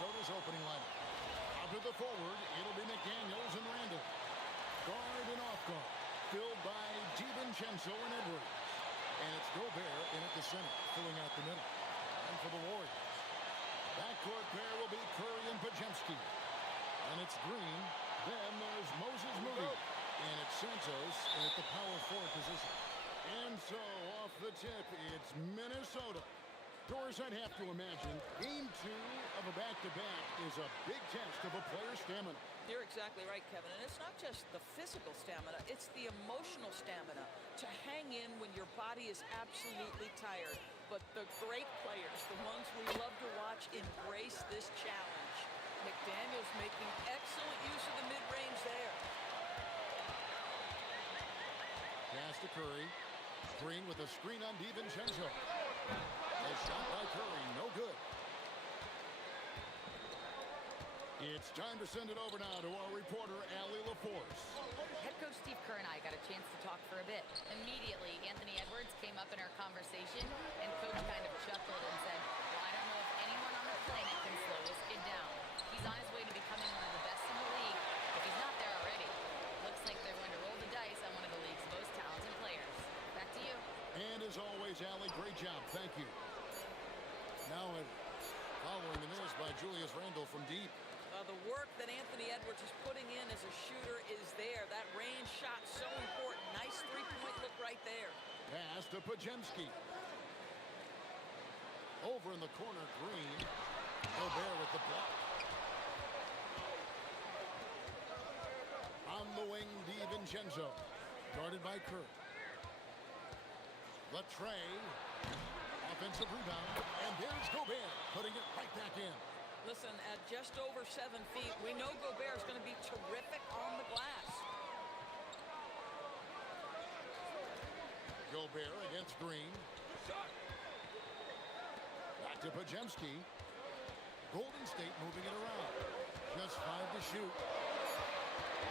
Minnesota's opening lineup. Out to the forward, it'll be McDaniels and Randall. Guard and off guard, filled by DiVincenzo and Edwards. And it's Gobert in at the center, filling out the middle. And for the Warriors, backcourt pair will be Curry and Podziemski. And it's Green. Then there's Moses Moody. And it's Santos at the power forward position. And so off the tip, it's Minnesota. Doors, I'd have to imagine game 2 of a back-to-back is a big test of a player's stamina. You're exactly right, Kevin. And it's not just the physical stamina, it's the emotional stamina to hang in when your body is absolutely tired. But the great players, the ones we love to watch, embrace this challenge. McDaniels making excellent use of the mid-range there. Pass to Curry. Green with a screen on DiVincenzo. A shot by Curry, no good. It's time to send it over now to our reporter, Allie LaForce. Head coach Steve Kerr and I got a chance to talk for a bit. Immediately, Anthony Edwards came up in our conversation, and coach kind of chuckled and said, well, I don't know if anyone on the planet can slow this kid down. He's on his way to becoming one of the best in the league, if he's not there already. Looks like they're going to roll the dice on one of the league's most talented players. Back to you. And as always, Allie, great job. Thank you. Now, following the miss by Julius Randle from deep. The work that Anthony Edwards is putting in as a shooter is there. That range shot so important. Nice three-point look right there. Pass to Podziemski. Over in the corner, Green. Gobert with the block. On the wing, DiVincenzo. Guarded by Kerr. Latre. Offensive rebound. And there's Gobert putting it right back in. Listen, at just over 7 feet, we know Gobert is going to be terrific on the glass. Gobert against Green. Back to Podziemski. Golden State moving it around. Just 5 to shoot.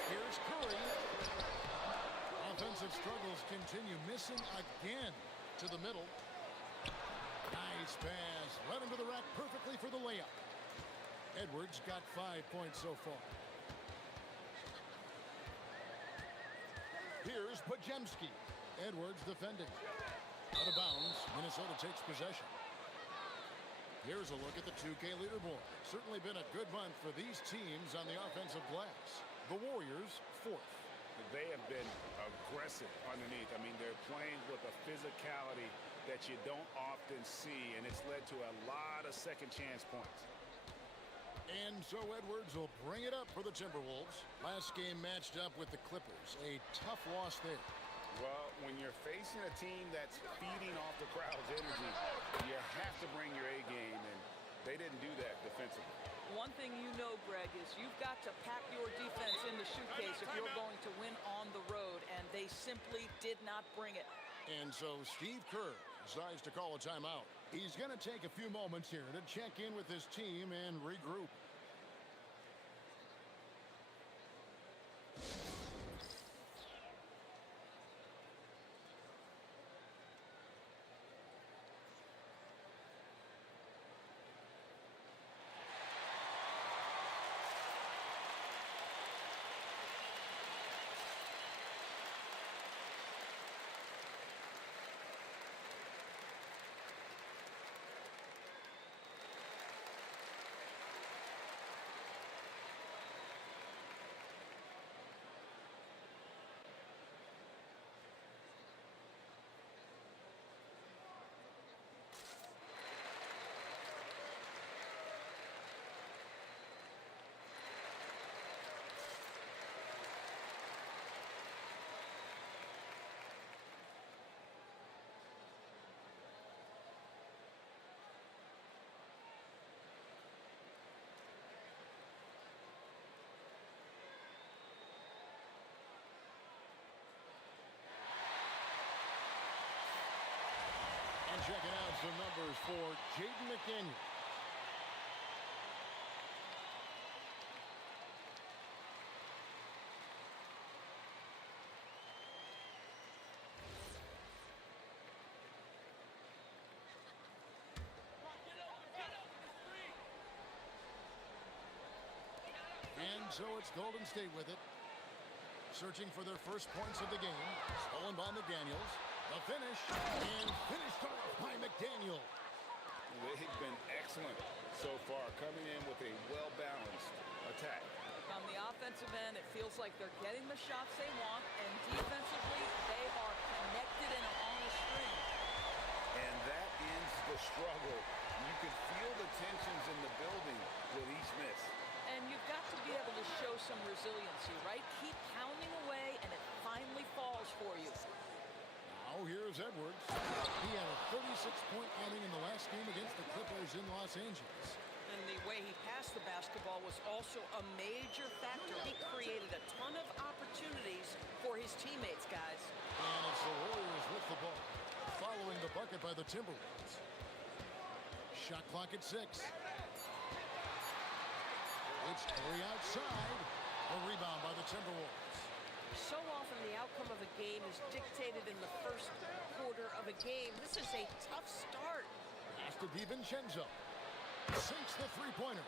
Here's Curry. Offensive struggles continue. Missing again to the middle. Nice pass. Right into the rack perfectly for the layup. Edwards got 5 points so far. Here's Podziemski. Edwards defending. Out of bounds. Minnesota takes possession. Here's a look at the 2K leaderboard. Certainly been a good month for these teams on the offensive glass. The Warriors, 4th. They have been aggressive underneath. I mean, they're playing with a physicality that you don't often see, and it's led to a lot of second chance points. And so Edwards will bring it up for the Timberwolves. Last game matched up with the Clippers. A tough loss there. Well, when you're facing a team that's feeding off the crowd's energy, you have to bring your A game, and they didn't do that defensively. One thing you know, Greg, is you've got to pack your defense in the suitcase if you're going to win on the road, and they simply did not bring it. And so Steve Kerr decides to call a timeout. He's going to take a few moments here to check in with his team and regroup. And checking out some numbers for Jaden McDaniels. And so it's Golden State with it. Searching for their first points of the game. Stolen by McDaniels. The finish. And finished off by McDaniel. They've been excellent so far, coming in with a well-balanced attack. On the offensive end, it feels like they're getting the shots they want, and defensively, they are connected and on a string. And that ends the struggle. You can feel the tensions in the building with each miss. And you've got to be able to show some resiliency, right? Keep pounding away, and it finally falls for you. Now here's Edwards. He had a 36-point outing in the last game against the Clippers in Los Angeles. And the way he passed the basketball was also a major factor. He created a ton of opportunities for his teammates, guys. And it's the Warriors with the ball, following the bucket by the Timberwolves. Shot clock at 6. It's Curry outside. A rebound by the Timberwolves. So often the outcome of a game is dictated in the first quarter of a game. This is a tough start. Pass to DiVincenzo. Sinks the three-pointer.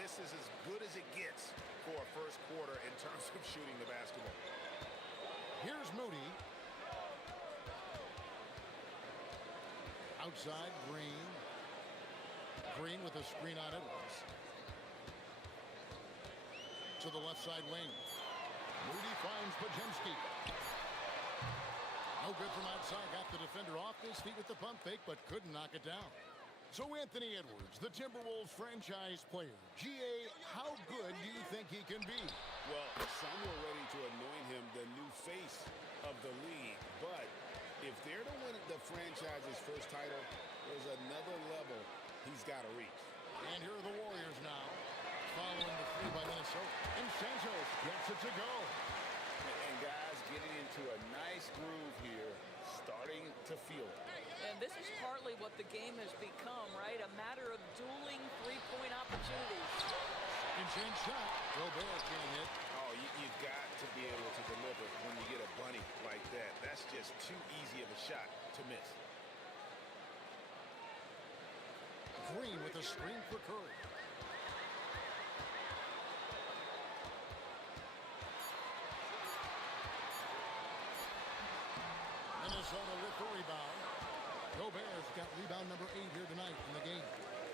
This is as good as it gets for a first quarter in terms of shooting the basketball. Here's Moody. Outside, Green. Green with a screen on Edwards. To the left side wing. Moody finds Podziemski. No good from outside. Got the defender off his feet with the pump fake, but couldn't knock it down. So Anthony Edwards, the Timberwolves franchise player. GA, how good do you think he can be? Well, some were ready to anoint him the new face of the league. But if they're to win the franchise's first title, there's another level he's got to reach. And here are the Warriors now, following the three by Minnesota. And Santos gets it to go. And guys getting into a nice groove here, starting to feel it. And this is partly what the game has become, right? A matter of dueling three-point opportunities. And chance shot. Gobert getting hit. Oh, you've got to be able to deliver when you get a bunny like that. That's just too easy of a shot to miss. Green with a screen for Curry. Minnesota with the rebound. Gobert's got rebound number 8 here tonight in the game.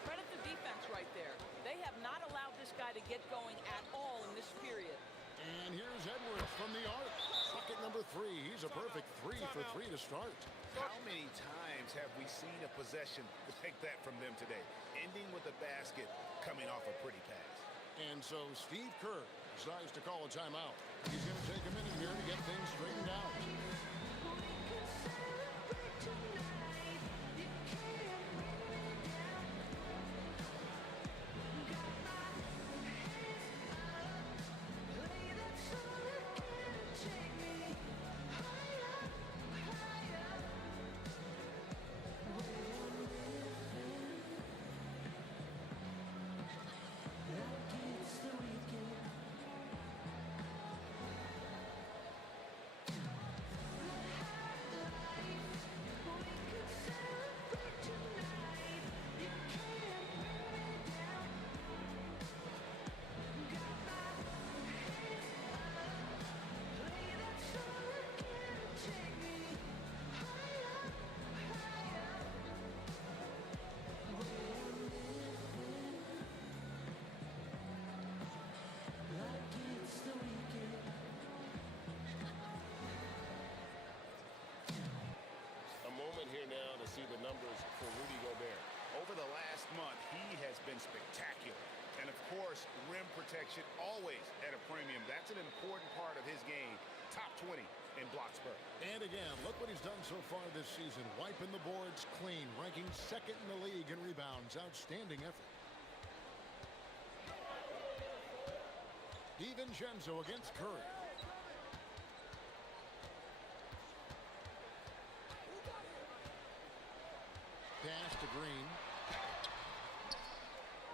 Credit the defense right there. They have not allowed this guy to get going at all in this period. And here's Edwards from the arc. Bucket number 3. He's a perfect 3 for 3 to start. How many times have we seen a possession like that from them today? Ending with a basket, coming off a pretty pass. And so Steve Kerr decides to call a timeout. He's going to take a minute here to get things straightened out. Here now to see the numbers for Rudy Gobert. Over the last month, he has been spectacular. And of course, rim protection always at a premium. That's an important part of his game. Top 20 in block spurt. And again, look what he's done so far this season. Wiping the boards clean, ranking 2nd in the league in rebounds. Outstanding effort. DiVincenzo against Curry. Pass to Green.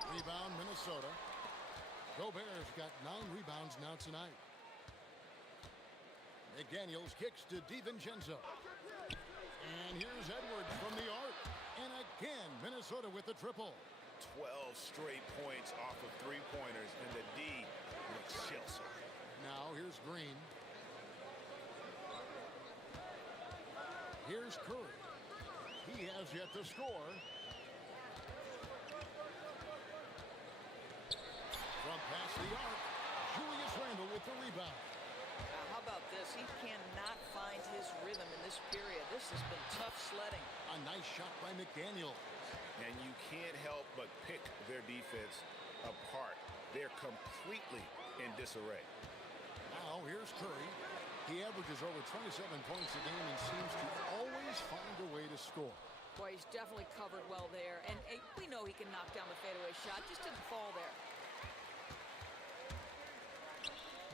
Rebound, Minnesota. Gobert's got 9 rebounds now tonight. McDaniels kicks to DiVincenzo. And here's Edwards from the arc. And again, Minnesota with the triple. 12 straight points off of three-pointers, and the D Chelsea. Now here's Green. Here's Curry. He has yet to score. From past the arc, Julius Randle with the rebound. How about this? He cannot find his rhythm in this period. This has been tough sledding. A nice shot by McDaniel. And you can't help but pick their defense apart. They're completely in disarray. Now here's Curry. He averages over 27 points a game and seems to always find a way to score. Boy, he's definitely covered well there. And we know he can knock down the fadeaway shot. Just didn't fall there.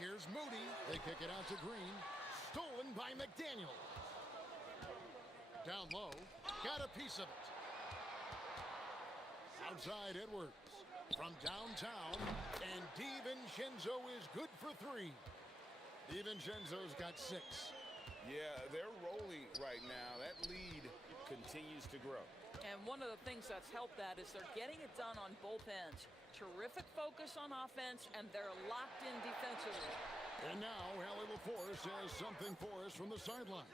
Here's Moody. They kick it out to Green. Stolen by McDaniel. Down low. Got a piece of it. Outside Edwards. From downtown. And DiVincenzo is good for three. DiVincenzo's got 6. Yeah, they're rolling right now. That lead continues to grow. And one of the things that's helped that is they're getting it done on both ends. Terrific focus on offense, and they're locked in defensively. And now Allie LaForce has something for us from the sideline.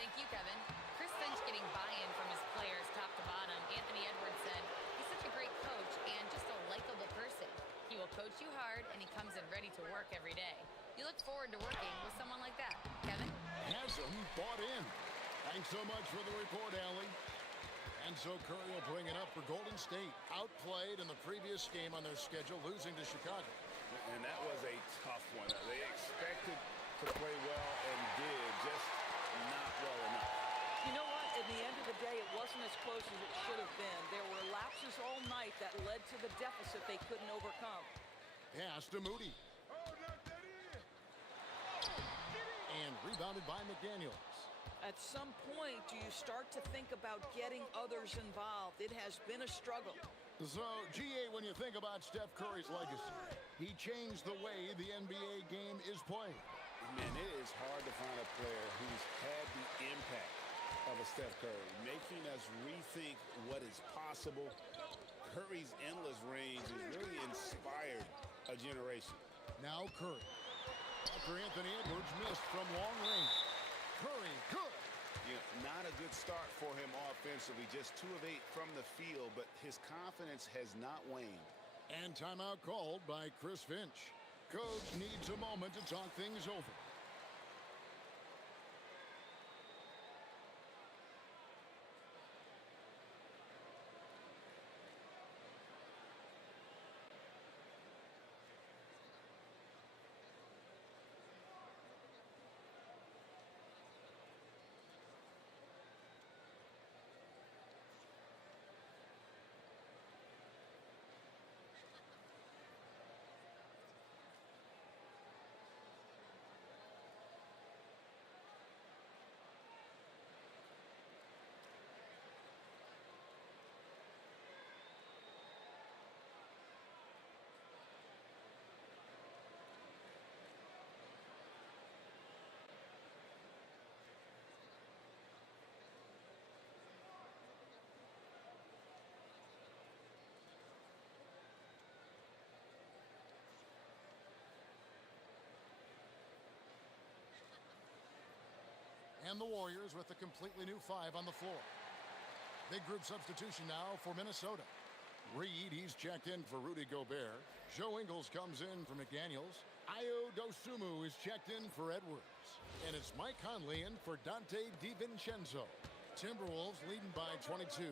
Thank you, Kevin. Chris Finch getting buy-in from his players top to bottom. Anthony Edwards said, he's such a great coach and just a likable person. He will coach you hard, and he comes in ready to work every day. You look forward to working with someone like that. Kevin? Has him bought in. Thanks so much for the report, Allie. And so Curry will bring it up for Golden State. Outplayed in the previous game on their schedule, losing to Chicago. And that was a tough one. They expected to play well and did, just not well enough. You know what? In the end of the day, it wasn't as close as it should have been. There were lapses all night that led to the deficit they couldn't overcome. Pass to Moody. And rebounded by McDaniels. At some point, do you start to think about getting others involved? It has been a struggle. So, GA, when you think about Steph Curry's legacy, he changed the way the NBA game is played. Man, it is hard to find a player who's had the impact of a Steph Curry, making us rethink what is possible. Curry's endless range has really inspired a generation. Now Curry. After Anthony Edwards missed from long range. Curry, good. Yeah, not a good start for him offensively. Just 2 of 8 from the field, but his confidence has not waned. And timeout called by Chris Finch. Coach needs a moment to talk things over. And the Warriors with a completely new 5 on the floor. Big group substitution now for Minnesota. Reed, he's checked in for Rudy Gobert. Joe Ingles comes in for McDaniels. Ayo Dosunmu is checked in for Edwards. And it's Mike Conley in for Dante DiVincenzo. Timberwolves leading by 22.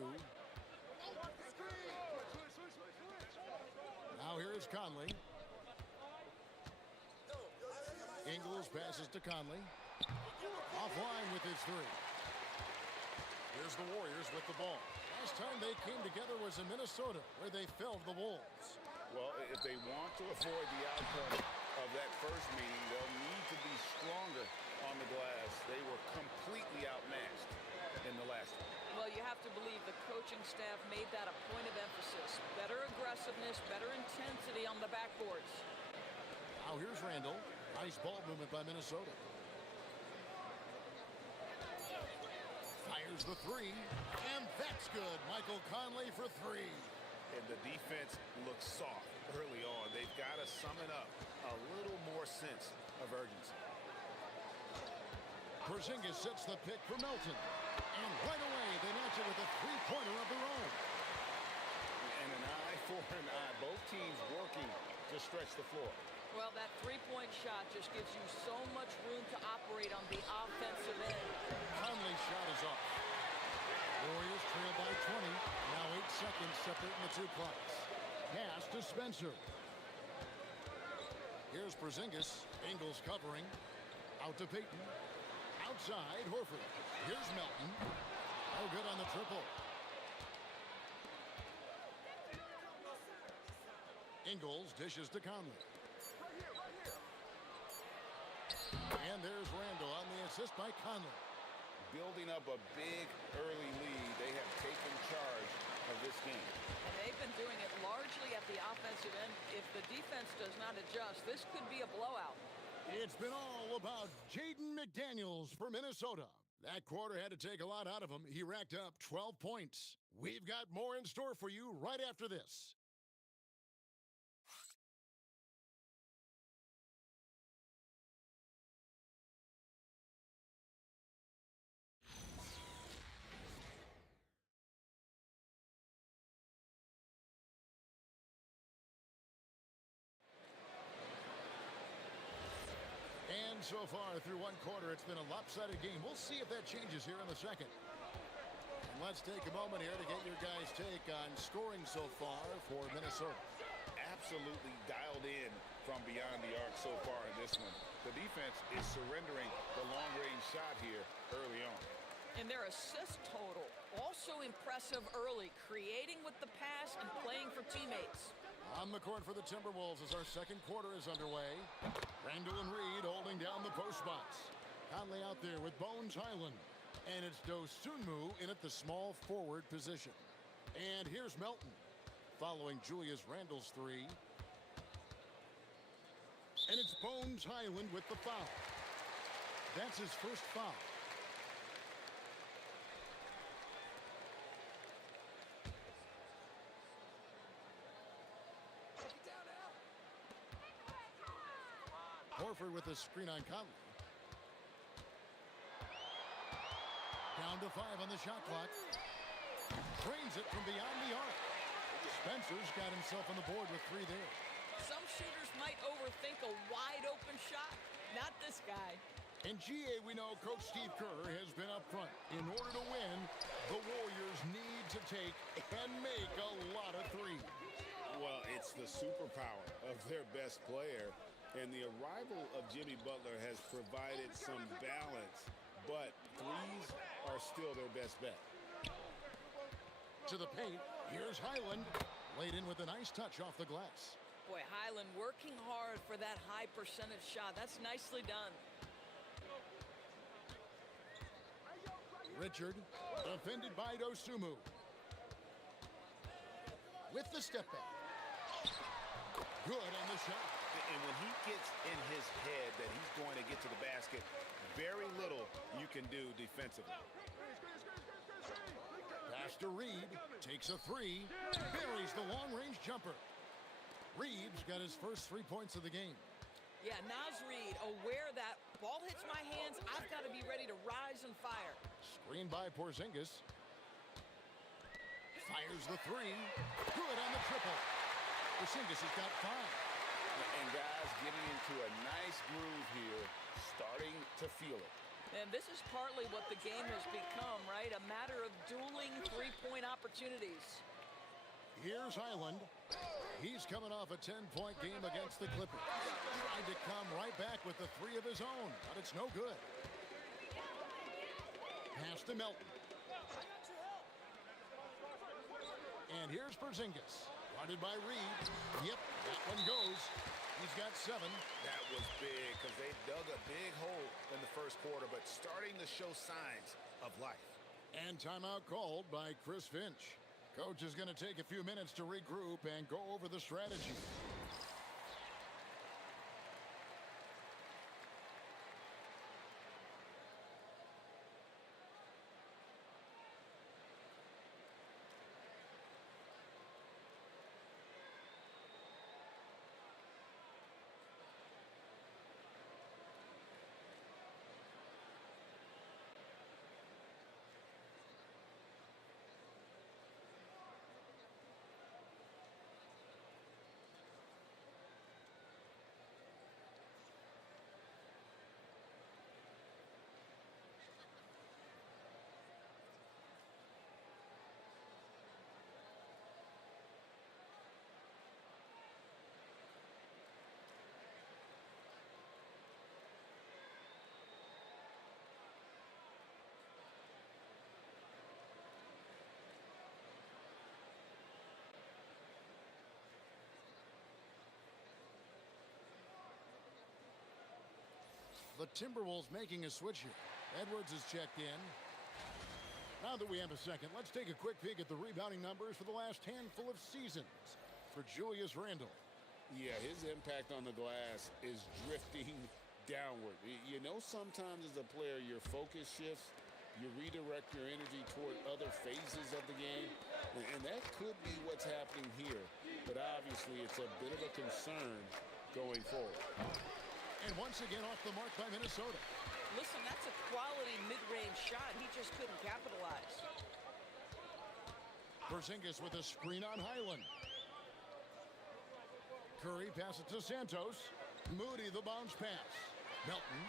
Now here is Conley. Ingles passes to Conley. Offline with his 3. Here's the Warriors with the ball. Last time they came together was in Minnesota, where they felled the Wolves. Well, if they want to avoid the outcome of that first meeting, they'll need to be stronger on the glass. They were completely outmatched in the last one. Well, you have to believe the coaching staff made that a point of emphasis. Better aggressiveness, better intensity on the backboards. Now here's Randle. Nice ball movement by Minnesota. Fires the 3, and that's good. Michael Conley for 3. And the defense looks soft. early on. They've got to summon up a little more sense of urgency. Porzingis sets the pick for Melton. And right away, they match it with a three-pointer of their own. And an eye for an eye. Both teams working to stretch the floor. Well, that three-point shot just gives you so much room to operate on the offensive end. Conley's shot is off. Warriors trail by 20. Now 8 seconds separating the two clocks. Pass to Spencer. Here's Porzingis. Ingles covering. Out to Payton. Outside, Horford. Here's Melton. No good on the triple. Ingles dishes to Conley. And there's Randall on the assist by Conley. Building up a big early lead. They have taken charge of this game. And they've been doing it largely at the offensive end. If the defense does not adjust, this could be a blowout. It's been all about Jaden McDaniels for Minnesota. That quarter had to take a lot out of him. He racked up 12 points. We've got more in store for you right after this. And so far through one quarter, it's been a lopsided game. We'll see if that changes here in the second. And let's take a moment here to get your guys' take on scoring so far for Minnesota. Absolutely dialed in from beyond the arc so far in this one. The defense is surrendering the long-range shot here early on. And their assist total, also impressive early, creating with the pass and playing for teammates. On the court for the Timberwolves as our second quarter is underway. Randall and Reed holding down the post spots. Conley out there with Bones Highland. And it's Dosunmu in at the small forward position. And here's Melton following Julius Randle's three. And it's Bones Highland with the foul. That's his first foul. Horford with a screen on Conley. Down to 5 on the shot clock. Drains it from beyond the arc. Spencer's got himself on the board with 3 there. Some shooters might overthink a wide open shot. Not this guy. In GA, we know Coach Steve Kerr has been up front. In order to win, the Warriors need to take and make a lot of threes. Well, it's the superpower of their best player. And the arrival of Jimmy Butler has provided some balance, but threes are still their best bet. To the paint, here's Highland. Laid in with a nice touch off the glass. Boy, Highland working hard for that high percentage shot. That's nicely done. Richard, defended by Dosunmu. With the step back. Good on the shot. And when he gets in his head that he's going to get to the basket, very little you can do defensively. Pass to Reed. Takes a 3. Buries the long-range jumper. Reed's got his first 3 points of the game. Yeah, Naz Reed, aware that ball hits my hands, I've got to be ready to rise and fire. Screened by Porzingis. Fires the 3. Good on the triple. Porzingis has got 5. And guys getting into a nice groove here, starting to feel it. And this is partly what the game has become, right? A matter of dueling three-point opportunities. Here's Highland. He's coming off a 10-point game against the Clippers. Tried to come right back with the 3 of his own, but it's no good. Pass to Melton. And here's Porzingis. Guarded by Reed. Yep, that one goes. He's got 7. That was big because they dug a big hole in the first quarter, but starting to show signs of life. And timeout called by Chris Finch. Coach is going to take a few minutes to regroup and go over the strategy. The Timberwolves making a switch here. Edwards is checked in. Now that we have a second, let's take a quick peek at the rebounding numbers for the last handful of seasons for Julius Randle. Yeah, his impact on the glass is drifting downward. You know, sometimes as a player, your focus shifts. You redirect your energy toward other phases of the game. And that could be what's happening here. But obviously, it's a bit of a concern going forward. And once again off the mark by Minnesota. Listen, that's a quality mid-range shot. He just couldn't capitalize. Porzingis with a screen on Highland. Curry passes to Santos. Moody the bounce pass. Melton.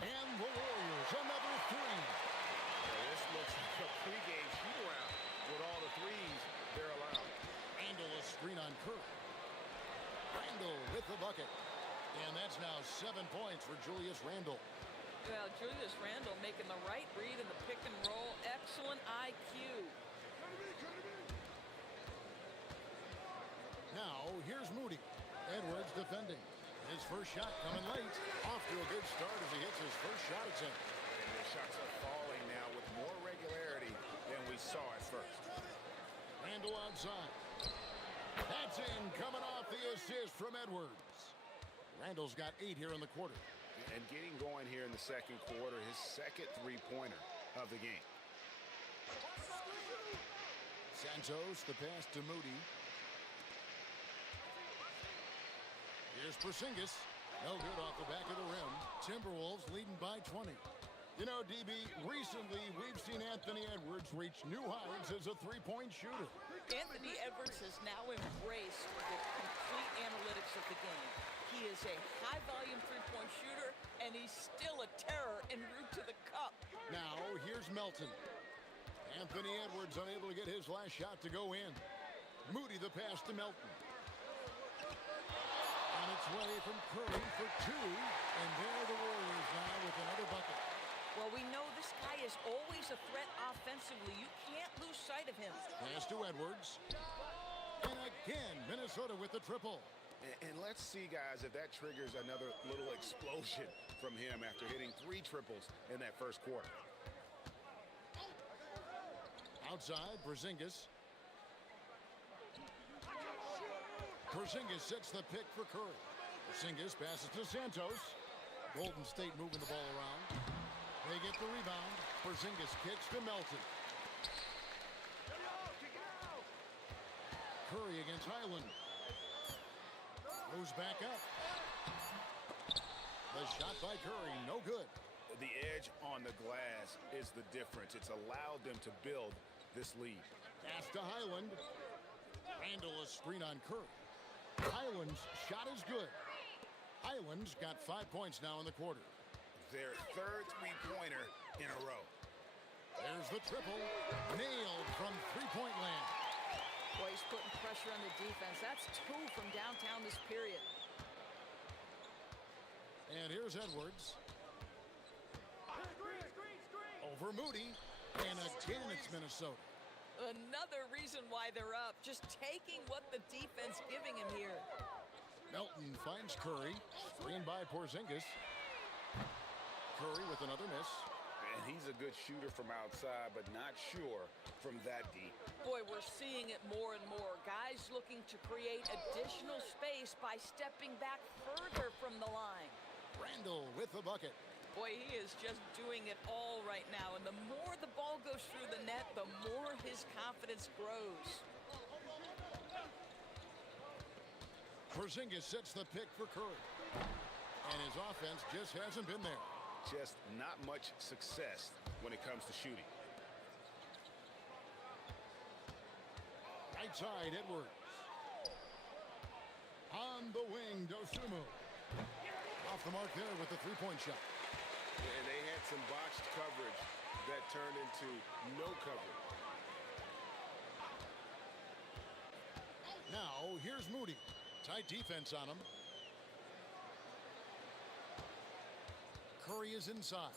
And the Warriors another three. This looks like a pregame shoot-around with all the threes they're allowed. Randle a screen on Curry. Randle with the bucket. And that's now 7 points for Julius Randle. Well, Julius Randle making the right read in the pick and roll. Excellent IQ. Now, here's Moody. Edwards defending. His first shot coming late. Off to a good start as he hits his first shot attempt. And the shots are falling now with more regularity than we saw at first. Randle outside. That's in, coming off the assist from Edwards. Randle's got 8 here in the quarter. And getting going here in the second quarter, his second three-pointer of the game. Santos, the pass to Moody. Here's Porzingis. No good off the back of the rim. Timberwolves leading by 20. You know, DB, recently we've seen Anthony Edwards reach new heights as a three-point shooter. Anthony Edwards has now embraced the complete analytics of the game. He is a high-volume three-point shooter, and he's still a terror en route to the cup. Now, here's Melton. Anthony Edwards unable to get his last shot to go in. Moody the pass to Melton. On its way from Curry for two, and there are the Warriors now with another bucket. Well, we know this guy is always a threat offensively. You can't lose sight of him. Pass to Edwards. And again, Minnesota with the triple. And let's see, guys, if that triggers another little explosion from him after hitting 3 triples in that first quarter. Outside, Porzingis. Porzingis sets the pick for Curry. Porzingis passes to Santos. Golden State moving the ball around. They get the rebound. Porzingis kicks to Melton. Curry against Highland. Goes back up. The shot by Curry, no good. The edge on the glass is the difference. It's allowed them to build this lead. Pass to Highland. Randle a screen on Curry. Highland's shot is good. Highland's got 5 points now in the quarter. Their third three-pointer in a row. There's the triple. Nailed from three-point land. Boy, he's putting pressure on the defense. That's 2 from downtown this period. And here's Edwards. Over Moody. And again, it's Minnesota. Another reason why they're up. Just taking what the defense giving him here. Melton finds Curry. Screened by Porzingis. Curry with another miss. And he's a good shooter from outside, but not sure from that deep. Boy, we're seeing it more and more. Guys looking to create additional space by stepping back further from the line. Randle with the bucket. Boy, he is just doing it all right now. And the more the ball goes through the net, the more his confidence grows. Porzingis sets the pick for Curry. And his offense just hasn't been there. Just not much success when it comes to shooting. Right side, Edwards. On the wing, Dosunmu. Off the mark there with the three-point shot. And they had some botched coverage that turned into no coverage. Now, here's Moody. Tight defense on him. Curry is inside.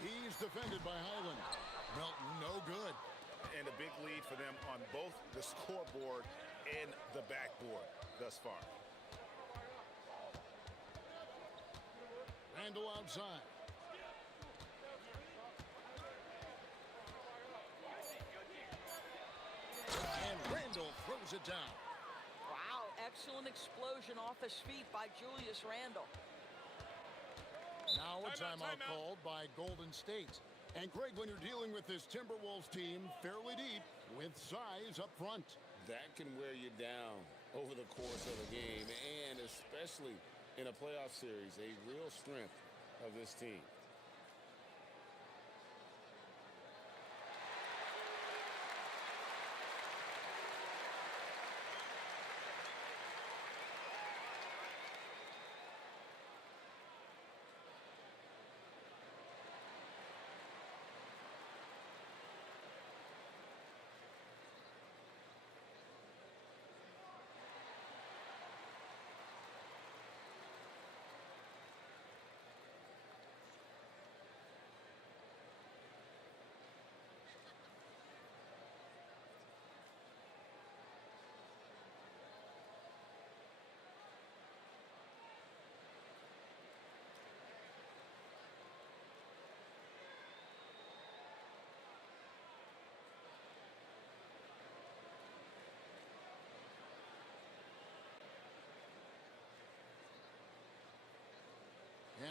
He's defended by Highland. Melton, no good. And a big lead for them on both the scoreboard and the backboard thus far. Randle outside. it down. Wow, excellent explosion off his feet by Julius Randle. Now a timeout called by Golden State. And Greg, when you're dealing with this Timberwolves team fairly deep with size up front, that can wear you down over the course of a game, and especially in a playoff series, a real strength of this team.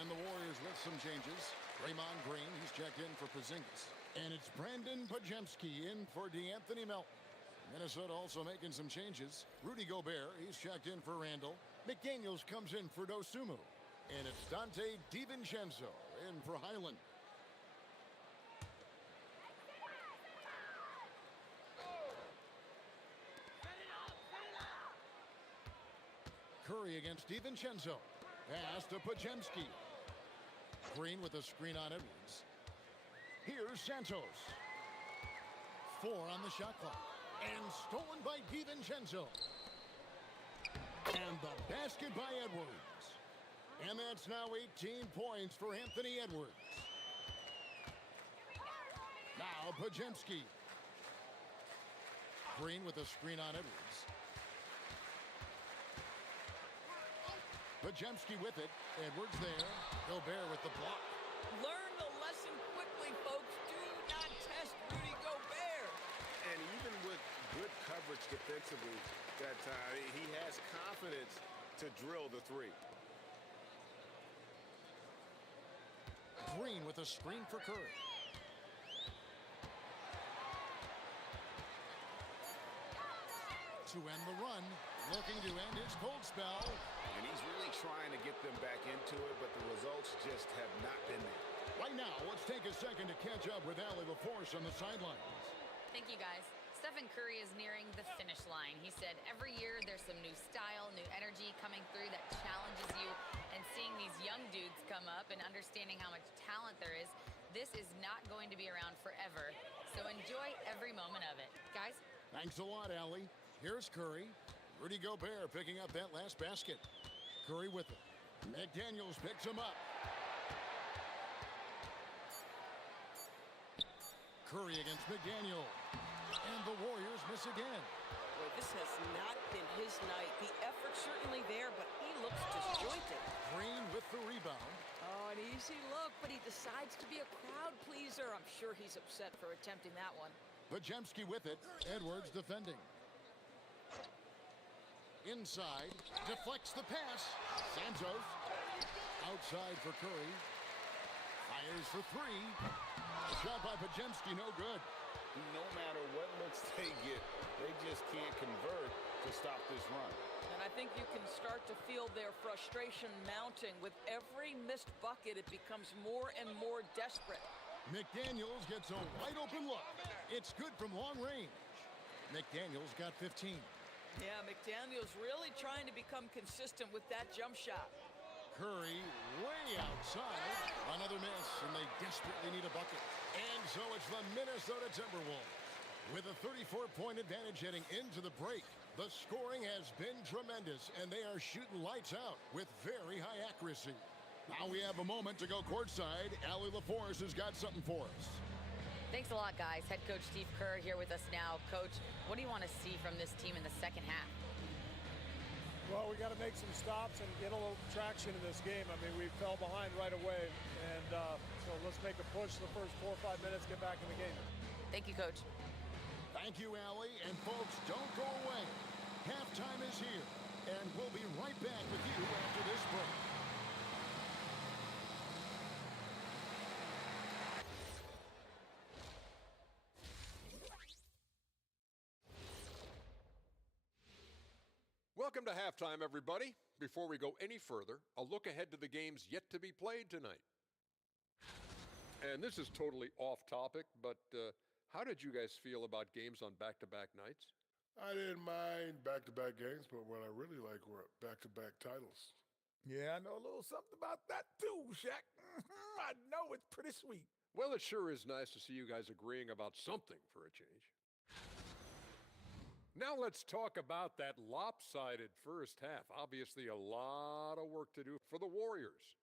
And the Warriors with some changes. Draymond Green, he's checked in for Porzingis. And it's Brandon Podziemski in for DeAnthony Melton. Minnesota also making some changes. Rudy Gobert, he's checked in for Randle. McDaniels comes in for Dosunmu. And it's Dante DiVincenzo in for Highland. Curry against DiVincenzo. Pass to Podziemski. Green with a screen on Edwards. Here's Santos. 4 on the shot clock. And stolen by DiVincenzo. And the basket by Edwards. And that's now 18 points for Anthony Edwards. Now Podziemski. Green with a screen on Edwards. Podziemski with it. Edwards there. Gobert with the block. Learn the lesson quickly, folks. Do not test Rudy Gobert. And even with good coverage defensively that time, he has confidence to drill the three. Green with a screen for Curry. To end the run, looking to end his cold spell. And he's really trying to get them back into it, but the results just have not been there. Right now, let's take a second to catch up with Allie LaForce on the sidelines. Thank you, guys. Stephen Curry is nearing the finish line. He said every year there's some new style, new energy coming through that challenges you. And seeing these young dudes come up and understanding how much talent there is, this is not going to be around forever. So enjoy every moment of it. Guys? Thanks a lot, Allie. Here's Curry. Rudy Gobert picking up that last basket. Curry with it. McDaniels picks him up. Curry against McDaniel. And the Warriors miss again. Boy, this has not been his night. The effort certainly there, but he looks disjointed. Green with the rebound. Oh, an easy look, but he decides to be a crowd pleaser. I'm sure he's upset for attempting that one. Podziemski with it. Edwards defending. Inside. Deflects the pass. Santos. Outside for Curry. Fires for 3. The shot by Podziemski, no good. No matter what looks they get, they just can't convert to stop this run. And I think you can start to feel their frustration mounting. With every missed bucket, it becomes more and more desperate. McDaniels gets a wide open look. It's good from long range. McDaniels got 15. Yeah, McDaniels really trying to become consistent with that jump shot. Curry way outside. Another miss, and they desperately need a bucket. And so it's the Minnesota Timberwolves. With a 34-point advantage heading into the break. The scoring has been tremendous, and they are shooting lights out with very high accuracy. Now we have a moment to go courtside. Allie LaForce has got something for us. Thanks a lot, guys. Head coach Steve Kerr here with us now. Coach, what do you want to see from this team in the second half? Well, we got to make some stops and get a little traction in this game. I mean, we fell behind right away, and so let's make a push the first 4 or 5 minutes, get back in the game. Thank you, Coach. Thank you, Allie. And folks, don't go away. Halftime is here, and we'll be right back with you after this break. Welcome to halftime, everybody. Before we go any further, a look ahead to the games yet to be played tonight. And this is totally off topic, but how did you guys feel about games on back-to-back nights? I didn't mind back-to-back games, but what I really like were back-to-back titles. Yeah, I know a little something about that too, Shaq. I know it's pretty sweet. Well, it sure is nice to see you guys agreeing about something for a change. Now let's talk about that lopsided first half. Obviously, a lot of work to do for the Warriors.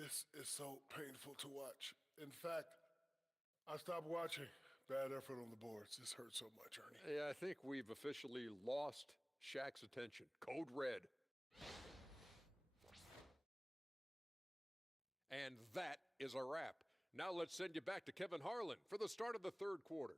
This is so painful to watch. In fact, I stopped watching. Bad effort on the boards. This hurts so much, Ernie. Yeah, I think we've officially lost Shaq's attention. Code red. And that is a wrap. Now let's send you back to Kevin Harlan for the start of the third quarter.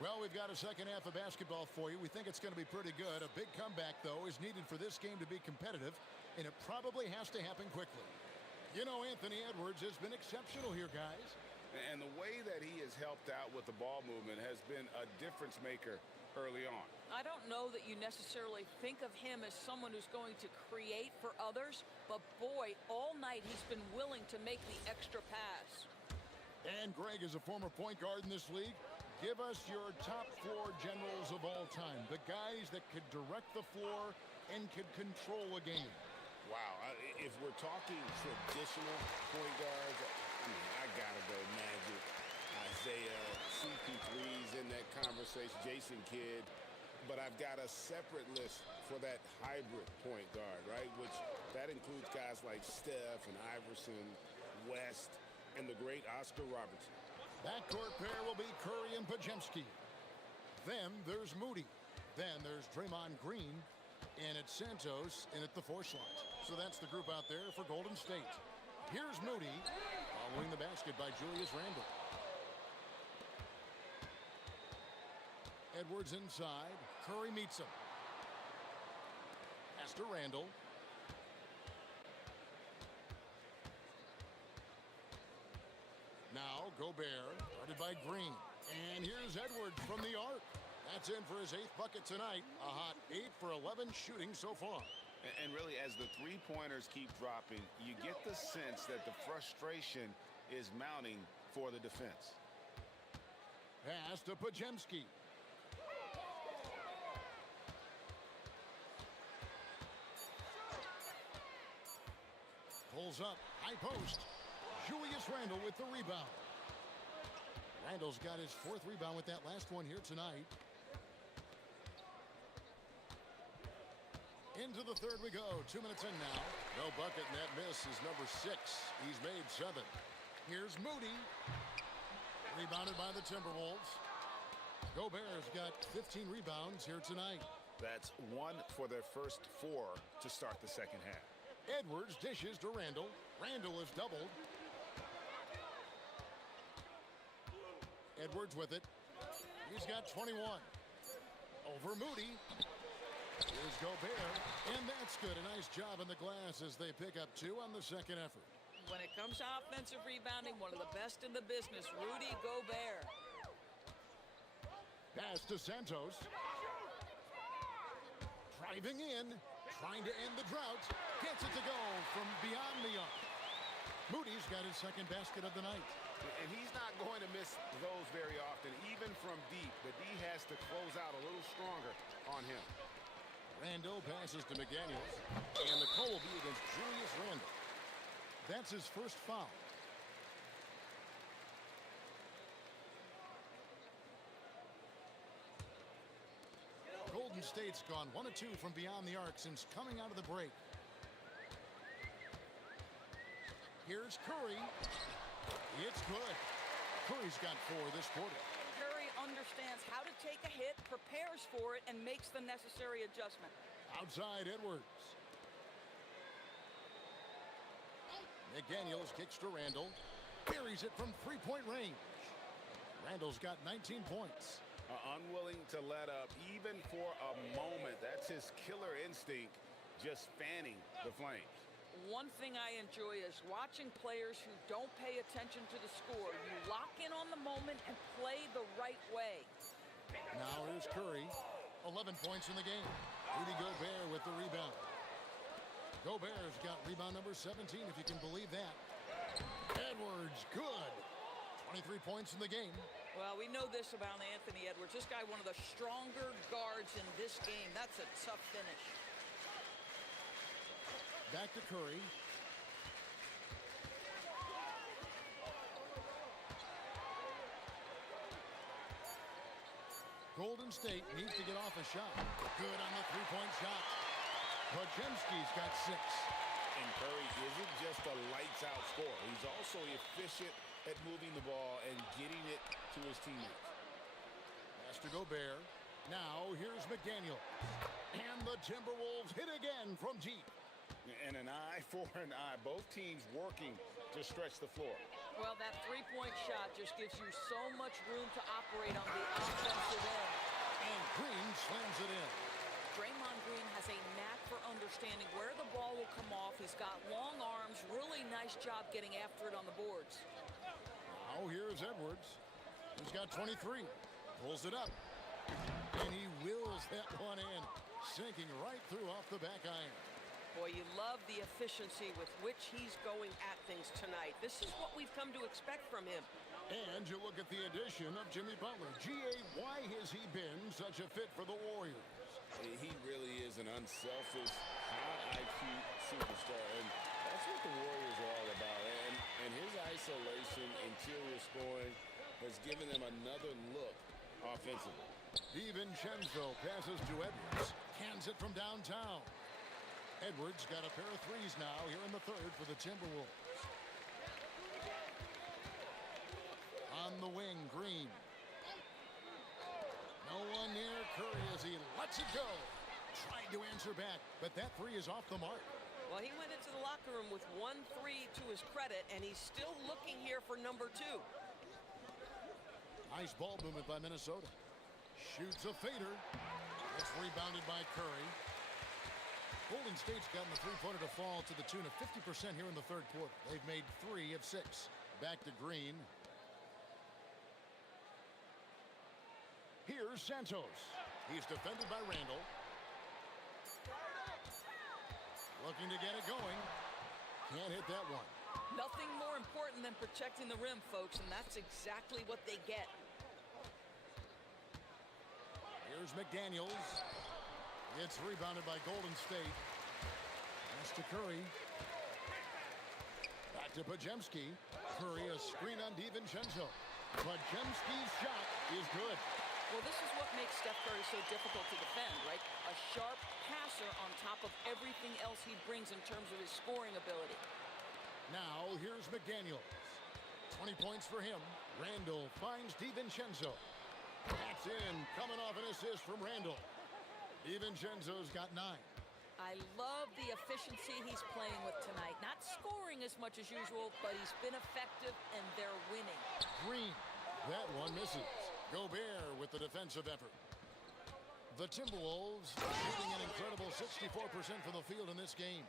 Well, we've got a second half of basketball for you. We think it's going to be pretty good. A big comeback, though, is needed for this game to be competitive, and it probably has to happen quickly. You know, Anthony Edwards has been exceptional here, guys. And the way that he has helped out with the ball movement has been a difference maker early on. I don't know that you necessarily think of him as someone who's going to create for others, but boy, all night he's been willing to make the extra pass. And Greg is a former point guard in this league. Give us your top four generals of all time, the guys that could direct the floor and could control a game. Wow, if we're talking traditional point guards, I mean, I gotta go Magic, Isaiah, CP3's in that conversation, Jason Kidd. But I've got a separate list for that hybrid point guard, right? Which that includes guys like Steph and Iverson, West, and the great Oscar Robertson. Backcourt pair will be Curry and Podziemski. Then there's Moody. Then there's Draymond Green. And it's Santos in at the 4 slot. So that's the group out there for Golden State. Here's Moody following the basket by Julius Randle. Edwards inside. Curry meets him. Pass to Randle. Now Gobert, guarded by Green. And here's Edwards from the arc. That's in for his 8th bucket tonight. A hot 8 for 11 shooting so far. And really, as the three-pointers keep dropping, you get the sense that the frustration is mounting for the defense. Pass to Podziemski. Pulls up, high post. Julius Randle with the rebound. Randle's got his 4th rebound with that last one here tonight. Into the third we go. 2 minutes in now. No bucket, and that miss is number 6. He's made 7. Here's Moody. Rebounded by the Timberwolves. Gobert's got 15 rebounds here tonight. That's 1 for their first 4 to start the second half. Edwards dishes to Randle. Randle is doubled. Edwards with it. He's got 21. Over Moody. Here's Gobert. And that's good. A nice job in the glass as they pick up 2 on the second effort. When it comes to offensive rebounding, one of the best in the business, Rudy Gobert. Pass to Santos. Driving in. Trying to end the drought. Gets it to go from beyond the arc. Moody's got his 2nd basket of the night. And he's not going to miss those very often, even from deep. The D has to close out a little stronger on him. Randle passes to McDaniels. And the call will be against Julius Randle. That's his first foul. Golden State's gone 1 of 2 from beyond the arc since coming out of the break. Here's Curry. It's good. Curry's got 4 this quarter. Curry understands understands how to take a hit, prepares for it, and makes the necessary adjustment. Outside Edwards. McDaniels kicks to Randall. Buries it from three-point range. Randall's got 19 points. Unwilling to let up even for a moment. That's his killer instinct, just fanning the flames. One thing I enjoy is watching players who don't pay attention to the score. You lock in on the moment and play the right way. Now here's Curry. 11 points in the game. Rudy Gobert with the rebound. Gobert's got rebound number 17, if you can believe that. Edwards, good. 23 points in the game. Well, we know this about Anthony Edwards. This guy, one of the stronger guards in this game. That's a tough finish. Back to Curry. Golden State needs to get off a shot. Good on the three-point shot. Podziemski's got 6. And Curry isn't just a lights-out scorer. He's also efficient at moving the ball and getting it to his teammates. Pass to Gobert. Now here's McDaniel. And the Timberwolves hit again from deep. And an eye for an eye. Both teams working to stretch the floor. Well, that three-point shot just gives you so much room to operate on the offensive end. And Green slams it in. Draymond Green has a knack for understanding where the ball will come off. He's got long arms. Really nice job getting after it on the boards. Now here's Edwards. He's got 23. Pulls it up. And he wills that one in. Sinking right through off the back iron. Boy, you love the efficiency with which he's going at things tonight. This is what we've come to expect from him. And you look at the addition of Jimmy Butler. G.A., why has he been such a fit for the Warriors? He really is an unselfish, high IQ superstar. And that's what the Warriors are all about. And his isolation, interior scoring, has given them another look offensively. DiVincenzo passes to Edwards. Cans it from downtown. Edwards got a pair of threes now here in the third for the Timberwolves. On the wing, Green. No one near Curry as he lets it go. Trying to answer back, but that three is off the mark. Well, he went into the locker room with 1-3 to his credit, and he's still looking here for number 2. Nice ball movement by Minnesota. Shoots a fader. It's rebounded by Curry. Golden State's gotten the three-pointer to fall to the tune of 50% here in the third quarter. They've made 3 of 6. Back to Green. Here's Santos. He's defended by Randall. Looking to get it going. Can't hit that one. Nothing more important than protecting the rim, folks, and that's exactly what they get. Here's McDaniels. It's rebounded by Golden State. Pass to Curry. Back to Podziemski. Curry, a screen on DiVincenzo. Podziemski's shot is good. Well, this is what makes Steph Curry so difficult to defend, right? A sharp passer on top of everything else he brings in terms of his scoring ability. Now, here's McDaniels. 20 points for him. Randall finds DiVincenzo. That's in. Coming off an assist from Randall. DiVincenzo's got 9. I love the efficiency he's playing with tonight. Not scoring as much as usual, but he's been effective, and they're winning. Green. That one misses. Gobert with the defensive effort. The Timberwolves shooting an incredible 64% from the field in this game.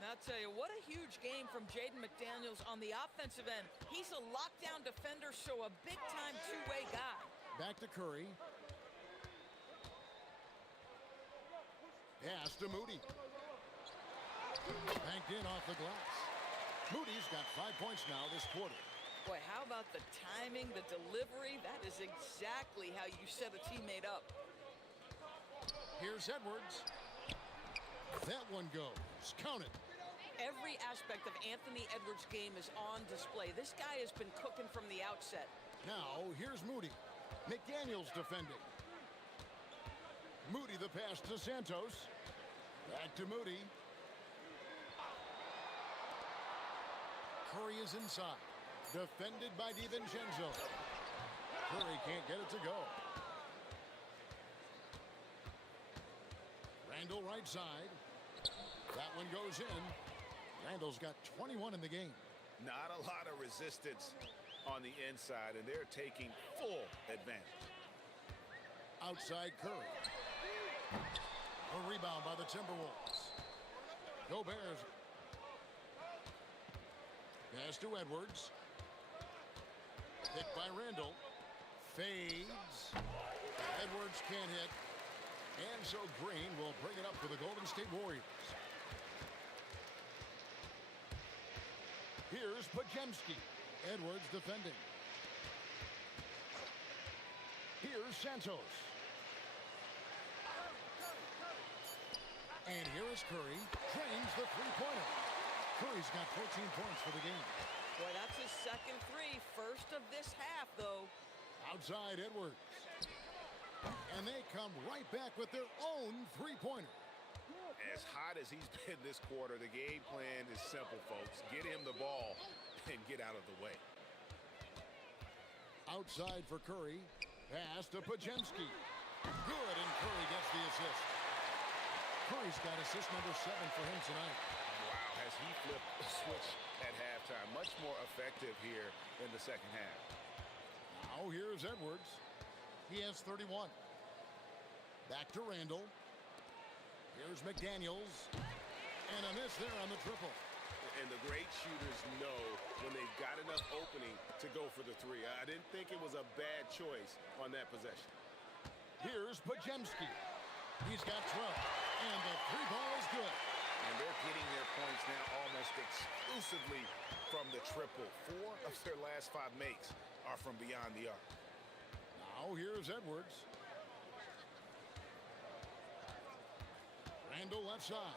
Now, I'll tell you, what a huge game from Jaden McDaniels on the offensive end. He's a lockdown defender, so a big-time two-way guy. Back to Curry. Pass to Moody. Banked in off the glass. Moody's got 5 points now this quarter. Boy, how about the timing, the delivery? That is exactly how you set a teammate up. Here's Edwards. That one goes. Count it. Every aspect of Anthony Edwards' game is on display. This guy has been cooking from the outset. Now, here's Moody. McDaniels defending. Moody the pass to Santos. Back to Moody. Curry is inside. Defended by DiVincenzo. Curry can't get it to go. Randall right side. That one goes in. Randall's got 21 in the game. Not a lot of resistance on the inside, and they're taking full advantage. Outside Curry. A rebound by the Timberwolves. Gobert's. Pass to Edwards. Picked by Randall. Fades. Edwards can't hit. And so Green will bring it up for the Golden State Warriors. Here's Pajemski. Edwards defending. Here's Santos. And here is Curry. Drains the three-pointer. Curry's got 14 points for the game. Boy, that's his second three. First of this half, though. Outside Edwards. And they come right back with their own three-pointer. As hot as he's been this quarter, the game plan is simple, folks. Get him the ball and get out of the way. Outside for Curry. Pass to Pajemski. Good, and Curry gets the assist. Curry's got assist number 7 for him tonight. Wow, has he flipped the switch at halftime. Much more effective here in the second half. Now here's Edwards. He has 31. Back to Randall. Here's McDaniels. And a miss there on the triple. And the great shooters know when they've got enough opening to go for the three. I didn't think it was a bad choice on that possession. Here's Pajemski. He's got 12. And the three ball is good. And they're getting their points now almost exclusively from the triple. 4 of their last 5 makes are from beyond the arc. Now here's Edwards. Randall left side.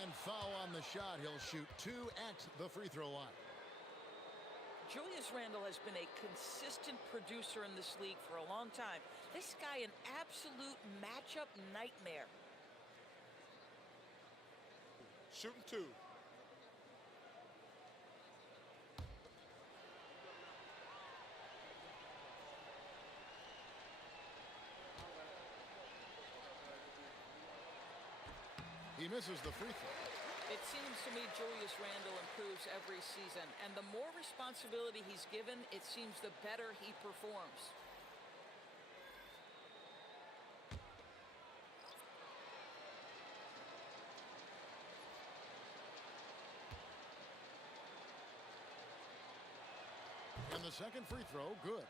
And foul on the shot. He'll shoot 2 at the free throw line. Julius Randle has been a consistent producer in this league for a long time. This guy, an absolute matchup nightmare. Shooting 2. He misses the free throw. It seems to me Julius Randle improves every season, and the more responsibility he's given, it seems the better he performs. And the second free throw, good.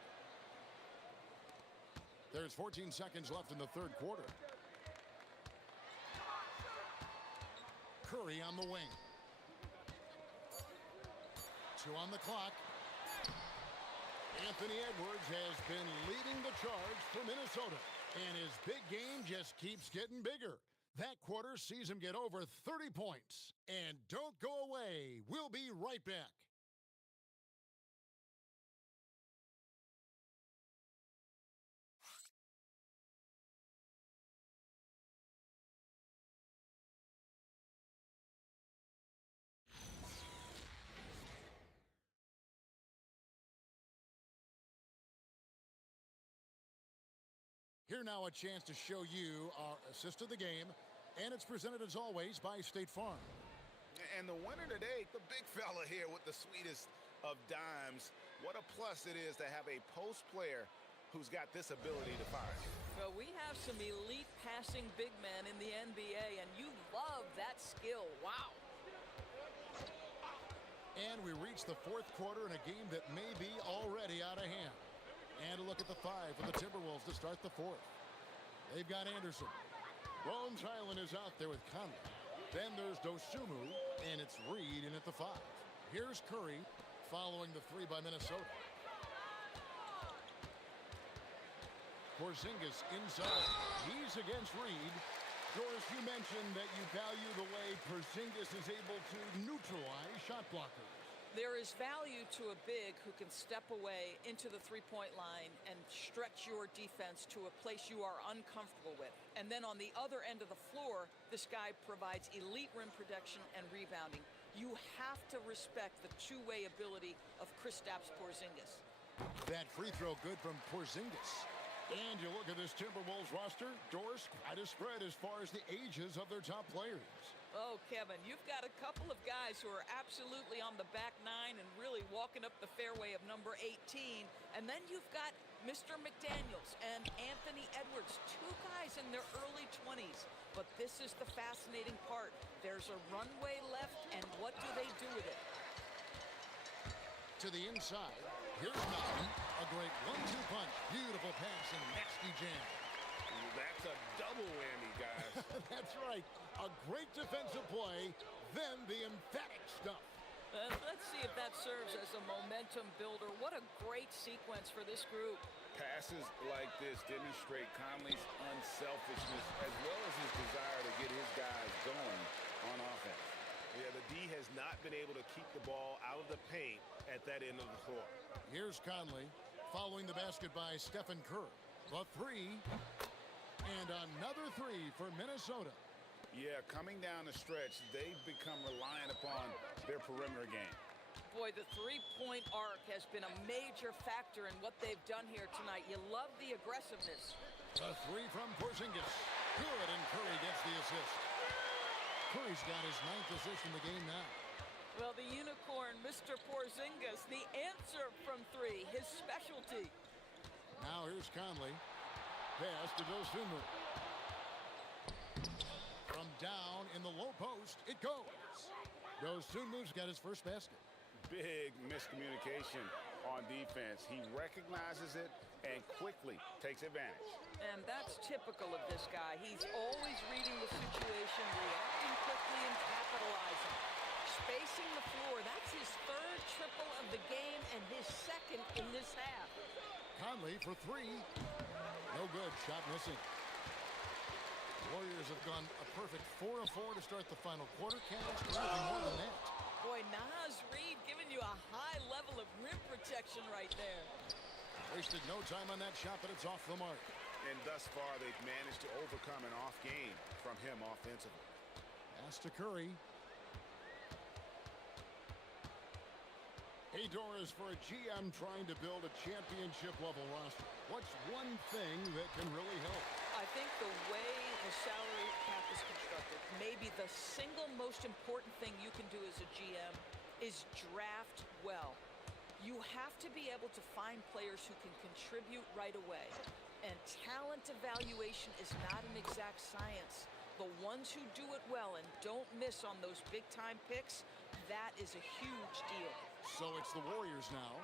There's 14 seconds left in the third quarter. Curry on the wing. 2 on the clock. Anthony Edwards has been leading the charge for Minnesota. And his big game just keeps getting bigger. That quarter sees him get over 30 points. And don't go away. We'll be right back. Here now a chance to show you our assist of the game, and it's presented as always by State Farm. And the winner today, the big fella here with the sweetest of dimes. What a plus it is to have a post player who's got this ability to fire. Well, we have some elite passing big men in the NBA, and you love that skill. Wow. And we reach the fourth quarter in a game that may be already out of hand. And a look at the 5 for the Timberwolves to start the fourth. They've got Anderson. Bones Highland is out there with Conley. Then there's Dosunmu, and it's Reed in at the 5. Here's Curry following the 3 by Minnesota. Porzingis inside. He's against Reed. Doris, you mentioned that you value the way Porzingis is able to neutralize shot blockers. There is value to a big who can step away into the three-point line and stretch your defense to a place you are uncomfortable with. And then on the other end of the floor, this guy provides elite rim protection and rebounding. You have to respect the two-way ability of Kristaps Porzingis. That free throw good from Porzingis. And you look at this Timberwolves roster, Doris, quite a spread as far as the ages of their top players. Oh, Kevin, you've got a couple of guys who are absolutely on the back nine and really walking up the fairway of number 18. And then you've got Mr. McDaniels and Anthony Edwards, two guys in their early 20s. But this is the fascinating part. There's a runway left, and what do they do with it? To the inside, here's Mountain. A great 1-2 punch. Beautiful pass and nasty jam. That's a double whammy, guys. That's right. A great defensive play, then the emphatic stuff. Let's see if that serves as a momentum builder. What a great sequence for this group. Passes like this demonstrate Conley's unselfishness as well as his desire to get his guys going on offense. Yeah, the D has not been able to keep the ball out of the paint at that end of the floor. Here's Conley following the basket by Stephen Curry. The three, and another three for Minnesota. Yeah, coming down the stretch, they've become reliant upon their perimeter game. Boy, the three-point arc has been a major factor in what they've done here tonight. You love the aggressiveness. The three from Porzingis. Good, and Curry gets the assist. Curry's got his 9th assist in the game now. Well, the unicorn, Mr. Porzingis, the answer from three, his specialty. Now here's Conley. Pass to Dosunmu. From down in the low post, it goes. Dosunmu's got his first basket. Big miscommunication on defense. He recognizes it and quickly takes advantage. And that's typical of this guy. He's always reading the situation, reacting quickly and capitalizing. Spacing the floor, that's his third triple of the game and his second in this half. Conley for three. No good, shot missing. Warriors have gone a perfect 4 of 4 to start the final quarter. Can't ask for anything more than that. Boy, Naz Reid giving you a high level of rim protection right there. Wasted no time on that shot, but it's off the mark. And thus far, they've managed to overcome an off game from him offensively. Pass to Curry. Hey, Doris, for a GM trying to build a championship-level roster, what's one thing that can really help? I think the way the salary cap is constructed, maybe the single most important thing you can do as a GM is draft well. You have to be able to find players who can contribute right away. And talent evaluation is not an exact science. The ones who do it well and don't miss on those big-time picks, that is a huge deal. So it's the Warriors now,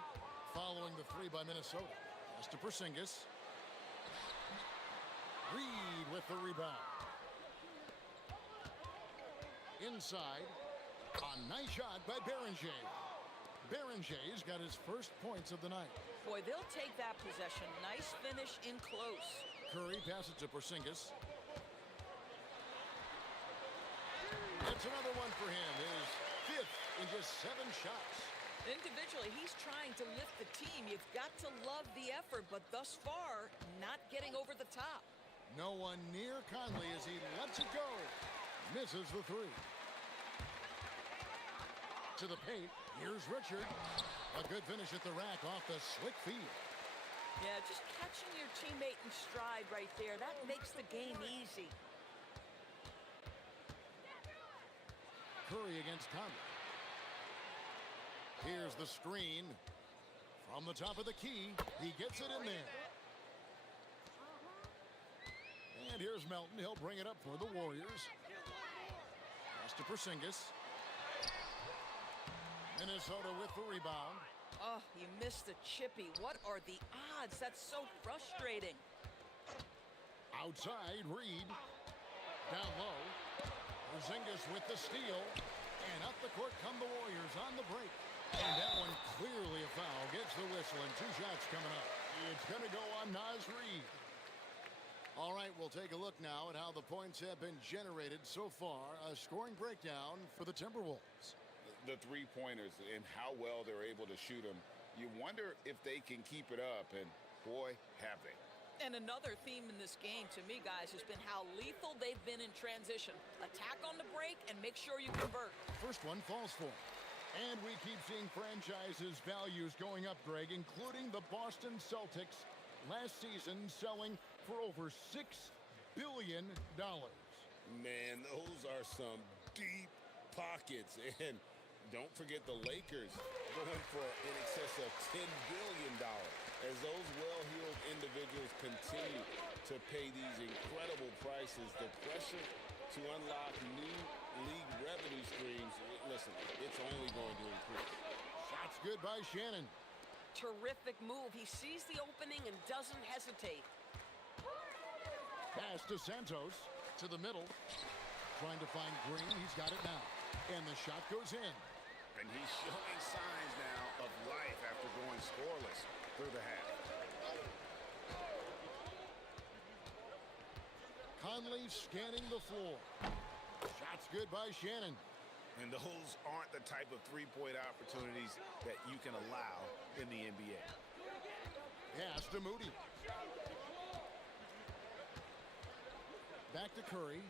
following the three by Minnesota. Pass to Porzingis. Reed with the rebound. Inside, a nice shot by Beringer. Berenger's got his first points of the night. Boy, they'll take that possession. Nice finish in close. Curry passes to Porzingis. It's another one for him. His fifth in just 7 shots. Individually, he's trying to lift the team. You've got to love the effort, but thus far, not getting over the top. No one near Conley as he lets it go. Misses the three. To the paint. Here's Richard. A good finish at the rack off the slick feed. Yeah, just catching your teammate in stride right there. That makes the game easy. Curry against Conley. Here's the screen. From the top of the key, he gets it in there. And here's Melton. He'll bring it up for the Warriors. Pass to Porzingis. Minnesota with the rebound. Oh, you missed the chippy. What are the odds? That's so frustrating. Outside, Reed. Down low. Porzingis with the steal. And up the court come the Warriors on the break. And that one clearly a foul. Gets the whistle and 2 shots coming up. It's going to go on Naz Reid. All right, we'll take a look now at how the points have been generated so far. A scoring breakdown for the Timberwolves. The three-pointers and how well they're able to shoot them. You wonder if they can keep it up, and boy, have they. And another theme in this game, to me, guys, has been how lethal they've been in transition. Attack on the break and make sure you convert. First one falls for him. And we keep seeing franchises' values going up, Greg, including the Boston Celtics last season selling for over $6 billion. Man, those are some deep pockets. And don't forget the Lakers going for in excess of $10 billion. As those well-heeled individuals continue to pay these incredible prices, the pressure to unlock new league revenue streams, listen, it's only going to increase. Shots good by Shannon. Terrific move. He sees the opening and doesn't hesitate. Pass to Santos to the middle. Trying to find Green. He's got it now. And the shot goes in. And he's showing signs now of life after going scoreless through the half. Conley scanning the floor. Shots good by Shannon. And those aren't the type of three-point opportunities that you can allow in the NBA. Pass to Moody. Back to Curry.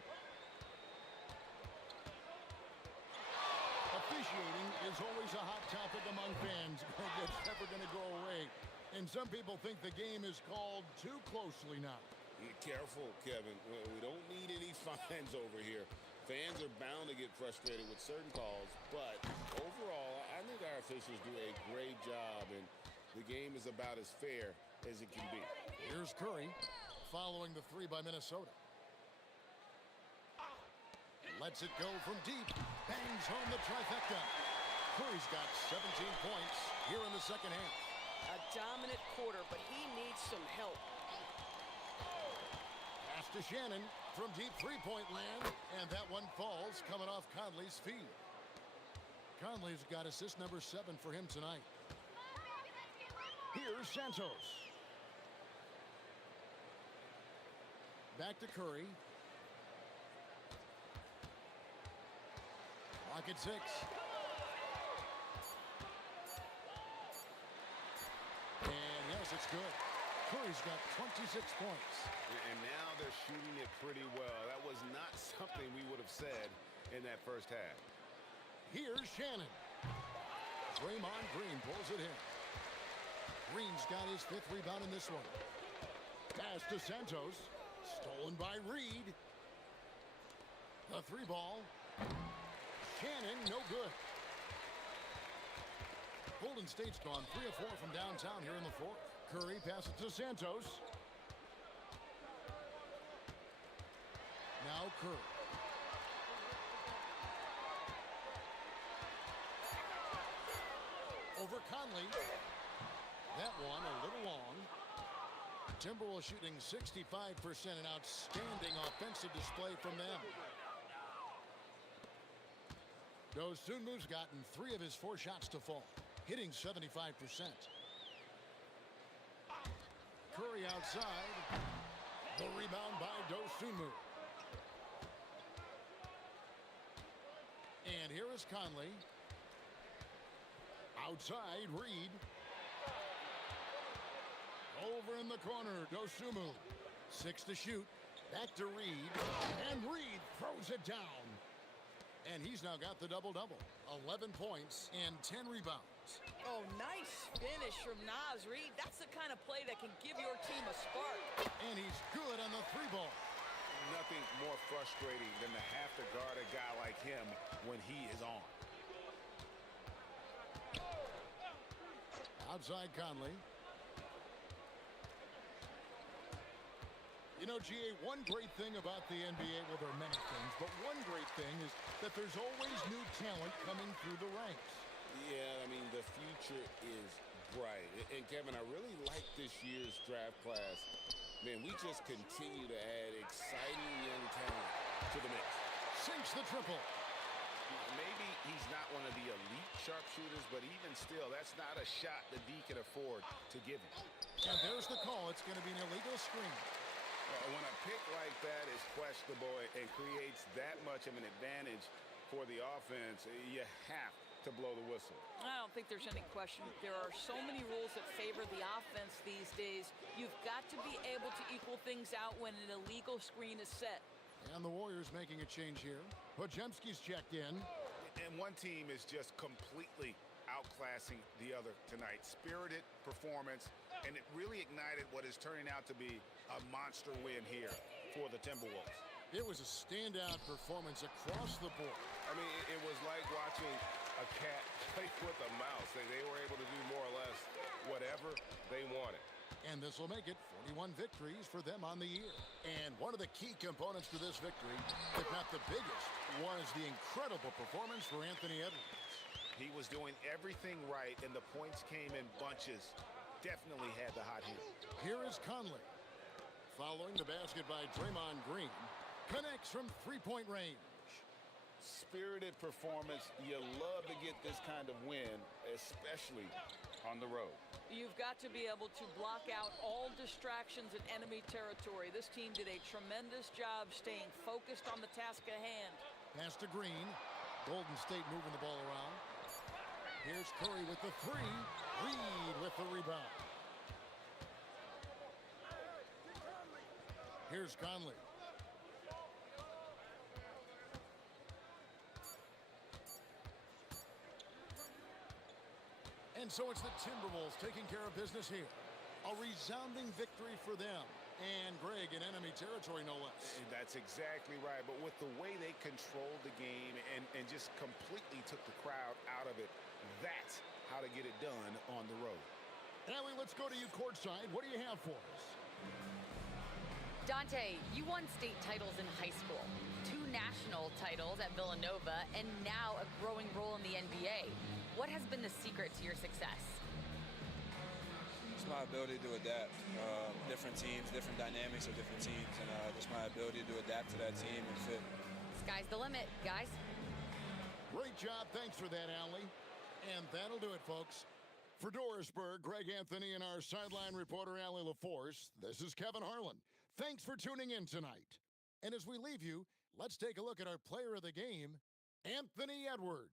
Officiating is always a hot topic among fans. It's never going to go away. And some people think the game is called too closely now. Be careful, Kevin. We don't need any fines over here. Fans are bound to get frustrated with certain calls, but overall, I think our officials do a great job, and the game is about as fair as it can be. Here's Curry following the three by Minnesota. Lets it go from deep. Bangs home the trifecta. Curry's got 17 points here in the second half. A dominant quarter, but he needs some help. Pass to Shannon from deep three-point land, and that one falls coming off Conley's feet. Conley's got assist number 7 for him tonight. Here's Santos. Back to Curry. Clock at 6. And yes, it's good. Curry's got 26 points. And now they're shooting it pretty well. That was not something we would have said in that first half. Here's Shannon. Draymond Green pulls it in. Green's got his 5th rebound in this one. Pass to Santos. Stolen by Reed. The 3 ball. Shannon, no good. Golden State's gone 3 of 4 from downtown here in the 4th. Curry passes to Santos. Now Curry. Over Conley. That one a little long. Timberwolves shooting 65%, an outstanding offensive display from them. Dosunmu's gotten 3 of his 4 shots to fall, hitting 75%. Curry outside. The rebound by Dosunmu. And here is Conley. Outside, Reed. Over in the corner, Dosunmu. 6 to shoot. Back to Reed. And Reed throws it down. And he's now got the double-double. 11 points and 10 rebounds. Oh, nice finish from Naz Reed. That's the kind of play that can give your team a spark. And he's good on the 3 ball. Nothing more frustrating than to have to guard a guy like him when he is on. Outside Conley. You know, GA, one great thing about the NBA, well, there are many things, but one great thing is that there's always new talent coming through the ranks. Yeah, I mean, the future is bright. And, Kevin, I really like this year's draft class. Man, we just continue to add exciting young talent to the mix. Sinks the triple. Maybe he's not one of the elite sharpshooters, but even still, that's not a shot that D can afford to give him. And there's the call. It's going to be an illegal screen. When a pick like that is questionable and creates that much of an advantage for the offense, you have to blow the whistle. I don't think there's any question. There are so many rules that favor the offense these days. You've got to be able to equal things out when an illegal screen is set. And the Warriors making a change here. Podziemski's checked in. And one team is just completely outclassing the other tonight. Spirited performance, and it really ignited what is turning out to be a monster win here for the Timberwolves. It was a standout performance across the board. I mean, it was like watching a cat play with a mouse. They were able to do more or less whatever they wanted. And this will make it 41 victories for them on the year. And one of the key components to this victory, if not the biggest, was the incredible performance for Anthony Edwards. He was doing everything right, and the points came in bunches. Definitely had the hot hand. Here is Conley. Following the basket by Draymond Green. Connects from three-point range. Spirited performance. You love to get this kind of win, especially on the road. You've got to be able to block out all distractions in enemy territory. This team did a tremendous job staying focused on the task at hand. Pass to Green. Golden State moving the ball around. Here's Curry with the three. Reed with the rebound. Here's Conley. And so it's the Timberwolves taking care of business here. A resounding victory for them. And Greg, in enemy territory, no less. And that's exactly right. But with the way they controlled the game and just completely took the crowd out of it, that's how to get it done on the road. Allie, let's go to you courtside. What do you have for us? Dante, you won state titles in high school, 2 national titles at Villanova, and now a growing role in the NBA. What has been the secret to your success? It's my ability to adapt. Different teams, different dynamics of different teams, and just my ability to adapt to that team and fit. Sky's the limit, guys. Great job. Thanks for that, Allie. And that'll do it, folks. For Dorisburg, Greg Anthony and our sideline reporter, Allie LaForce, this is Kevin Harlan. Thanks for tuning in tonight. And as we leave you, let's take a look at our player of the game, Anthony Edwards.